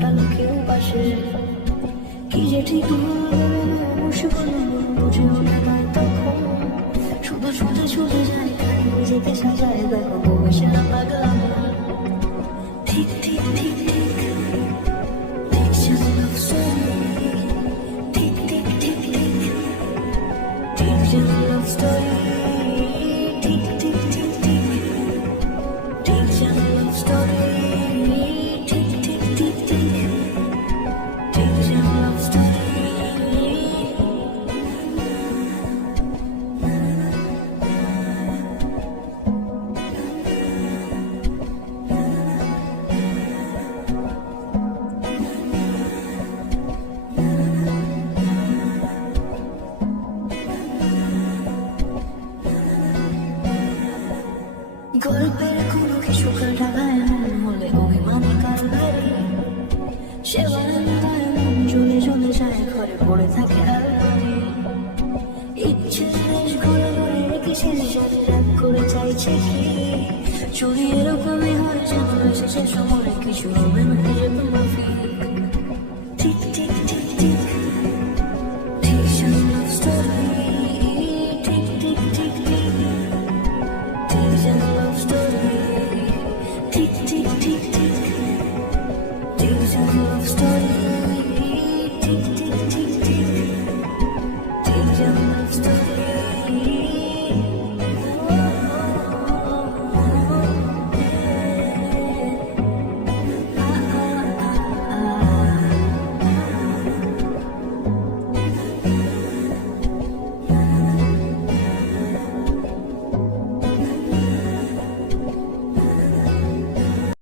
ভালো কেউ পাশে কি যে ঠিক বসে না তখন। শুধু ছুটে ছুটে যায় নিজেকে সাজায়, দেখো বসে না পাগলা ঠিক ঠিক ঠিক ঠিক love story. গল্পের কোনো কিছু হলে অভিমানী কারবারি সে বারান্দায় মন যায়, ঘরে পড়ে থাকে আলমারি ইচ্ছে শেষ ঘুরে ঘুরে কিসের সাথে রাগ করে চাইছে কি? চুরি এরকমই হয় যেন শেষে সময়, কিছু হবে না যে তোমার you've.